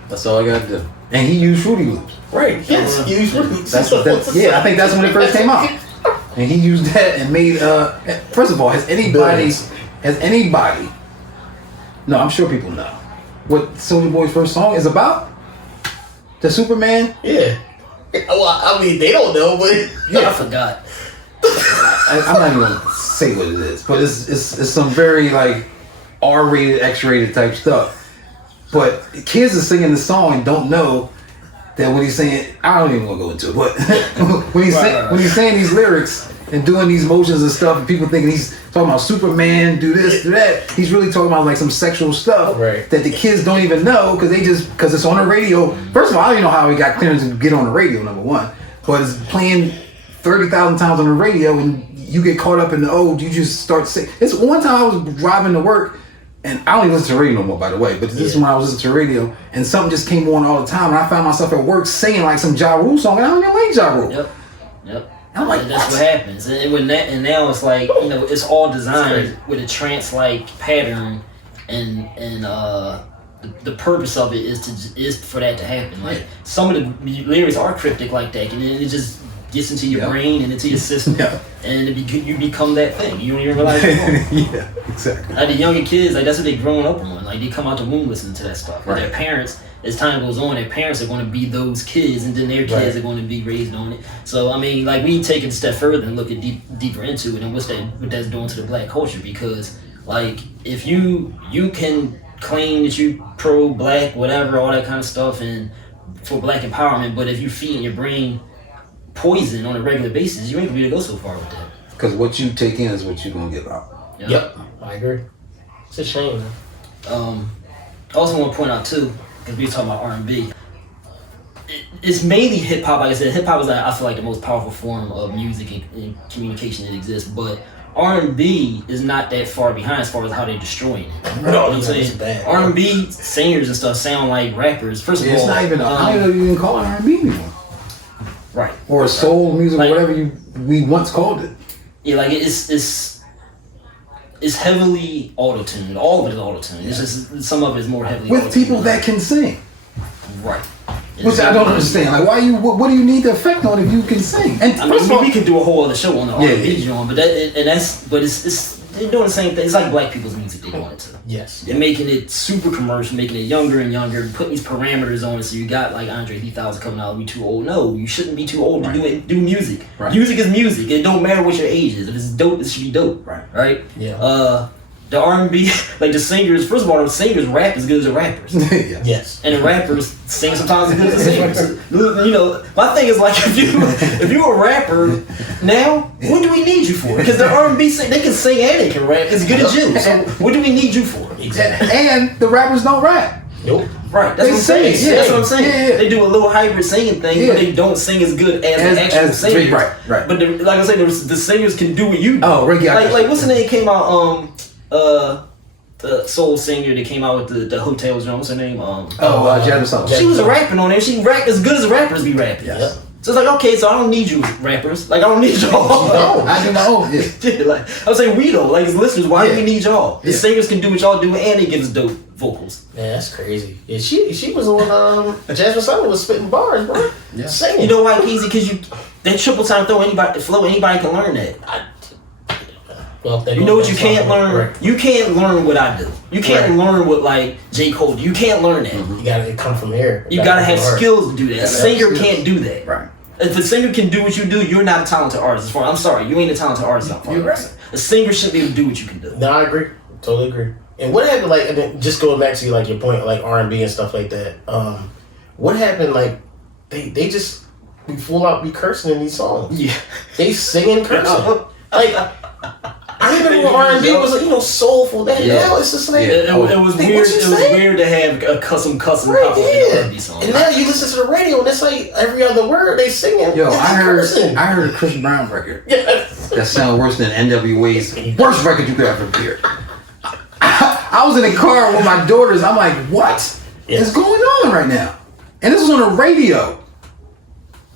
That's all I gotta do. And he used Fruity Loops. Right. Yes. He used Fruity. I think that's when it first came out. And he used that and made. First of all, has anybody? No, I'm sure people know what Soulja Boy's first song is about. The Superman. Yeah. Well, I mean, they don't know, but I forgot. I'm not even gonna say what it is, but it's some very like R-rated, X-rated type stuff. But kids are singing the song and don't know that when he's saying, I don't even want to go into it, but when he's saying these lyrics and doing these motions and stuff, and people thinking he's talking about Superman, do this, do that, he's really talking about like some sexual stuff that the kids don't even know because it's on the radio. First of all, I don't even know how he got clearance to get on the radio, number one, but it's playing 30,000 times on the radio and you get caught up in you just start saying. It's one time I was driving to work. And I don't even listen to radio no more, by the way. But this is when I was listening to radio, and something just came on all the time, and I found myself at work singing like some Ja Rule song, and I don't even like Ja Rule. Yep. And I'm like, that's what happens. And now it's like it's all designed with a trance-like pattern, and the purpose of it is for that to happen. Like some of the lyrics are cryptic like that, and it just gets into your brain and into your system, and you become that thing. You don't even realize it. Yeah, exactly. Like the younger kids, like that's what they growing up on. Like they come out the womb listening to that stuff. Right. Their parents, as time goes on, their parents are going to be those kids, and then their kids are going to be raised on it. So I mean, like we take it a step further and look at deeper into it, and what that's doing to the black culture. Because like if you can claim that you pro-black, whatever, all that kind of stuff, and for black empowerment, but if you feed your brain poison on a regular basis, you ain't gonna be able to go so far with that. Because what you take in is what you're gonna give out. Yep, I agree. It's a shame, man. I also want to point out too, because we were talking about R&B. It's mainly hip hop. Like I said, hip hop is I feel like the most powerful form of music and communication that exists. But R&B is not that far behind as far as how they're destroying it. No, I'm saying bad. R&B singers and stuff sound like rappers. First of all, it's not even. I don't even call it R&B anymore. Right. Or soul music, like, whatever we once called it. Yeah, like it's heavily auto-tuned. All of it is auto-tuned. It's just some of it is more heavily with auto-tuned. People that can sing. Right. Which I don't understand. Like, what do you need the effect on if you can sing? And I mean, we can do a whole other show on the R&B joint, but it's they're doing the same thing. It's like black people's music they wanted to. Yes. They're making it super commercial, making it younger and younger, putting these parameters on it. So you got like Andre 3000 coming out, you too old. No, you shouldn't be too old to do music. Right. Music is music. It don't matter what your age is. If it's dope, it should be dope. Right? Yeah. The R&B, like the singers, first of all, the singers rap as good as the rappers. Yes. And the rappers sing sometimes as good as the singers. You know, my thing is like, if you're a rapper now, what do we need you for? Because the R&B they can sing and they can rap as good as you. So what do we need you for? Exactly. And the rappers don't rap. Nope. Right, that's They what I'm saying. sing, That's what I'm saying. yeah. They do a little hybrid singing thing, but they don't sing as good as the actual singers. Right. But like I said, the singers can do what you do. Oh, Ricky, like what's the name came out? The soul singer that came out with the Hotel John. What's her name? Jasmine Sullivan. She was rapping on there. She rapped as good as rappers be rapping. Yes. So it's like, okay, so I don't need you rappers. Like I don't need y'all. No, I do my own. Yeah. Like I was saying, we don't. Like as listeners, why do we need y'all? The Yeah. singers can do what y'all do, and they give us dope vocals. Man, that's crazy. Yeah, she was on Jasmine Sullivan was spitting bars, bro. Yeah. Singing. You know why, Keazy? Because that triple time throw anybody flow. Anybody can learn that. Well, You know what you can't learn? Right. You can't learn what I do. You can't learn what like J. Cole do. You can't learn that. You gotta come from here. You gotta have come from her. skills to do that. A gotta have singer skills. can't do that. Right. If a singer can do what you do, you're not a talented artist. I'm sorry, you ain't a talented artist. You're right. A singer should be able to do what you can do. No, I agree. Totally agree. And what happened? Like, and then just going back to like your point, like R&B and stuff like that. What happened? Like, they just be full out be cursing in these songs. Yeah. They singing cursing. Like, I remember when R&B was soulful. That now it's just like It was what weird. you It was saying? weird to have a cussing Right, pop up in yeah. R&B song. And now you listen to the radio and it's like every other word they singing. Yo, it's I cursing. heard a Chris Brown record Yeah. that sounded worse than NWA's worst record you could ever hear. I was in a car with my daughters. I'm like, what is going on right now? And this was on the radio.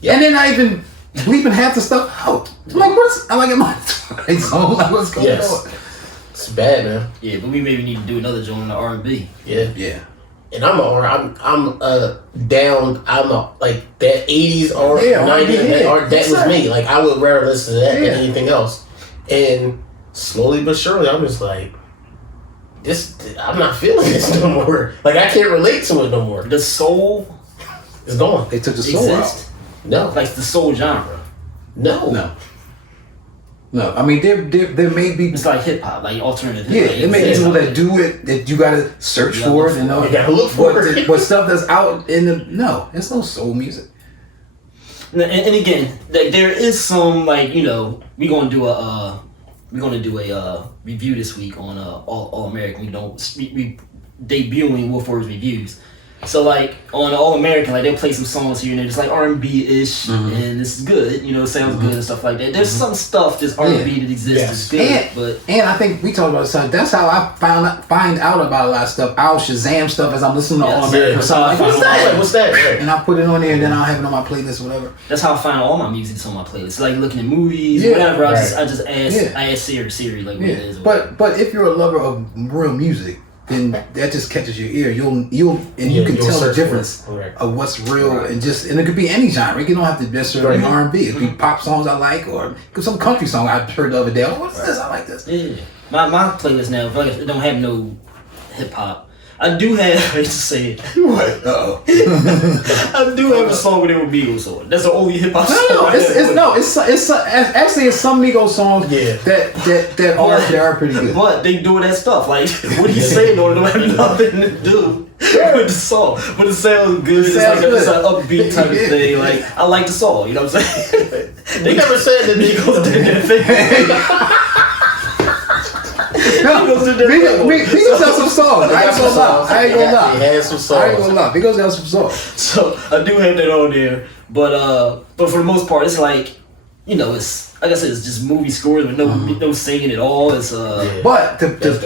And they're not even bleeping half the stuff out. I'm like, am I in my twilight zone? Like, what's going on? It's bad, man. Yeah, but we maybe need to do another joint on the R&B. Yeah. Yeah. And I'm down. I'm like that 80s or Yeah, 90s. R&B, That was me. Like I would rather listen to that than Yeah. anything else. And slowly but surely, I'm just like, I'm not feeling this no more. Like I can't relate to it no more. The soul It's gone. They took the soul exists. No. Like the soul genre. No. No. I mean, there may be. It's like hip hop, like alternative. Yeah, Like, there may be it's people like- that do it that you gotta search You gotta for look it and know. You gotta look for but it. But stuff that's out in the it's no soul music. And again, there is some like we're gonna do a review this week on All American. We debuting WulfWords reviews. So like on All American, like they'll play some songs here and there, just like R&B ish, and it's good. It sounds good and stuff like that. There's some stuff that's R&B that exists that's good, And I think we talked about this. That's how I find out about a lot of stuff. I'll Shazam stuff as I'm listening to All American. That's how I find What's that? And I put it on there, and then I'll have it on my playlist, whatever. That's how I find all my music's on my playlist. Like looking at movies, Yeah, whatever. right. I just ask Siri like what it is. But if you're a lover of real music, then that just catches your ear. You can tell the difference of what's real and it could be any genre. It don't have to necessarily be R&B. It could be pop songs I like or some country song I heard the other day. Oh, what's this? I like this. Yeah, my playlist now, like it don't have no hip hop. I do have. I hate to say it. What? I do have a song with Amigos on. That's the only hip hop song. It's actually some Amigos songs that are pretty good. But they doing that stuff. Like what he's saying on it don't have nothing to do with the song. But it sounds good. It's an upbeat type of thing. Like I like the song. You know what I'm saying? They never said that Amigos did that thing. Migos got some songs. I ain't gonna lie. He has some songs. I ain't gonna lie. Migos got some songs. So I do have that on there, but for the most part, it's like it's like I said, it's just movie scores with no singing at all. It's But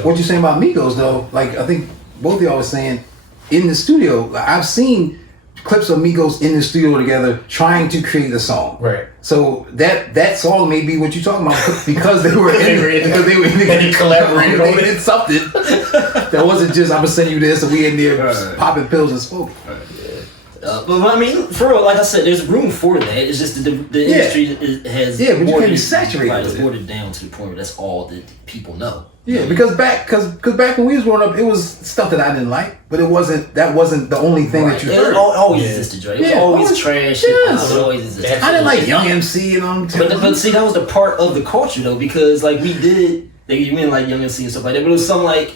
what you saying about Migos though? Like I think both of y'all was saying in the studio. Like, I've seen clips of Migos in the studio together trying to create a song. Right. So that song may be what you're talking about because they were They collaborated on it. They did something that wasn't just I'm gonna send you this and we in there popping pills and smoking. But I mean, for real, like I said, there's room for that. It's just the industry has but you can't be watered- saturated right, with it's it. watered down to the point where that's all that people know. Yeah, because back when we was growing up, it was stuff that I didn't like, but that wasn't the only thing that you It heard. always existed, Dre. It was always trash. Yes. It always existed. I didn't like Young MC and on But see, that was the part of the culture though, because like we did, like, you mean like Young MC and stuff like that, but it was some like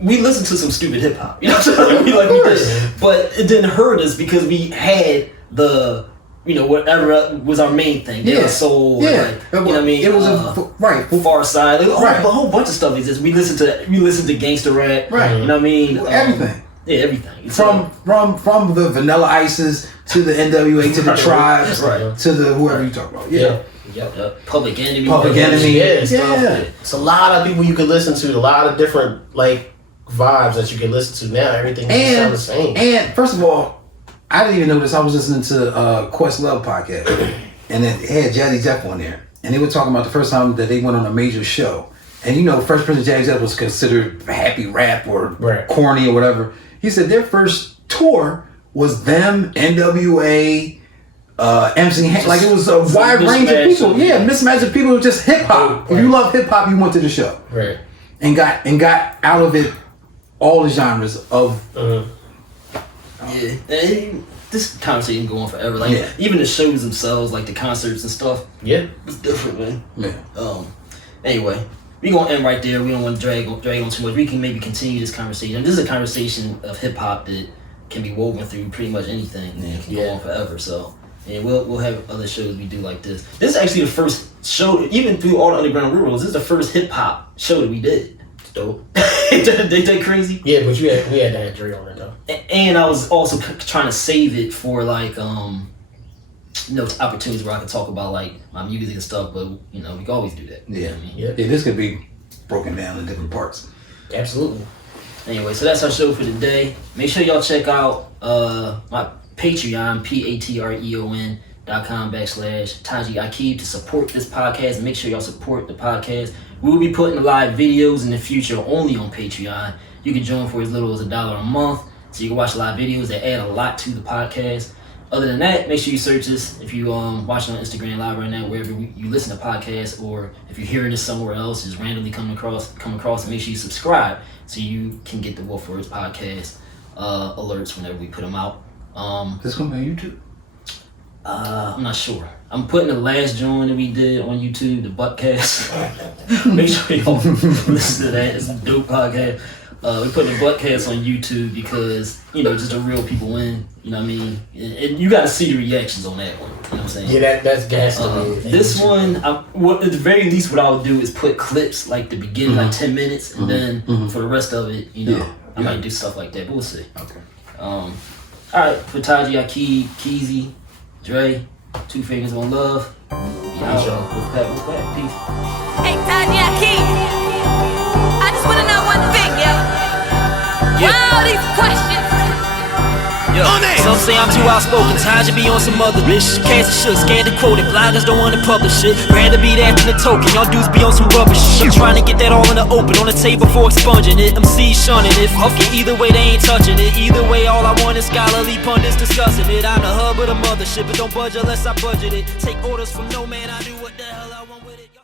we listened to some stupid hip hop, you know what I'm saying? We did, but it didn't hurt us because we had the, you know, whatever was our main thing. Yeah. Soul, Yeah. like, you know what I mean? It was Far Side, like, Right. a whole bunch of stuff exists. We listened to gangster rap, Right. You know what I mean? Everything. Yeah, everything. From the Vanilla Ices to the NWA to the Tribes Right. to the whoever you talk about. Yeah. Yep. Public Enemy. Yeah, stuff. Yeah. It's a lot of people you can listen to, a lot of different like vibes that you can listen to now. Everything just sound the same. And first of all, I didn't even know this. I was listening to Questlove podcast, and it had Jazzy Jeff on there, and they were talking about the first time that they went on a major show. And you know, First Prince of Jazzy Jeff was considered happy rap or corny or whatever. He said their first tour was them, NWA, MC, like it was a wide range of people. Yeah, mismatch of people, just hip hop. If you love hip hop, you went to the show, Right. and got out of it all the genres of. Yeah, and this conversation can go on forever. Like even the shows themselves, like the concerts and stuff. Yeah, it's different, man. Yeah. Anyway, we gonna end right there. We don't want to drag on too much. We can maybe continue this conversation. This is a conversation of hip hop that can be woven through pretty much anything. And it can go on forever. So. And we'll have other shows we do like this. This is actually the first show, even through all the underground railroads. This is the first hip hop show that we did. it's dope. Ain't that crazy? Yeah, but we had to have Dre on it though. And I was also trying to save it for like you know, opportunities where I can talk about like my music and stuff. But you know, we can always do that. Yeah, you know what I mean? Yeah. This could be broken down in different parts. Absolutely. Anyway, so that's our show for today. Make sure y'all check out my Patreon, patreon.com/Taji Akib to support this podcast. Make sure y'all support the podcast. We will be putting live videos in the future only on Patreon. You can join for as little as $1 a month, so you can watch live videos that add a lot to the podcast. Other than that, make sure you search us if you watching on Instagram Live right now, wherever you listen to podcasts, or if you're hearing this somewhere else, just randomly come across, and make sure you subscribe so you can get the WulfWords podcast alerts whenever we put them out. This gonna be on YouTube? I'm not sure. I'm putting the last joint that we did on YouTube, the Buttcast. Make sure y'all listen to that. It's a dope podcast. We put the Buttcast on YouTube because, you know, just the real people win. You know what I mean? And you got to see the reactions on that one. You know what I'm saying? Yeah, that's gas to me. This one, at the very least, what I would do is put clips like the beginning, like 10 minutes, and then for the rest of it, you know, I might do stuff like that. But we'll see. Okay. All right, for Taji, Akib, Keazy, Dre, Two Fingers on Love. Be out. Wolfpack. Peace. Hey, Taji Akib. I just want to know one thing, yo. Why all these questions? Yo, some say I'm too outspoken, Taji be on some other bitch. Cancer shook, scared to quote it, bloggers don't wanna publish it. Rather be that than the token, y'all dudes be on some rubbish shit. I'm trying to get that all in the open, on the table before expunging it. MC shunning it, fuck it, either way they ain't touching it. Either way all I want is scholarly pundits discussing it. I'm the hub of the mothership, but don't budge unless I budget it. Take orders from no man, I do what the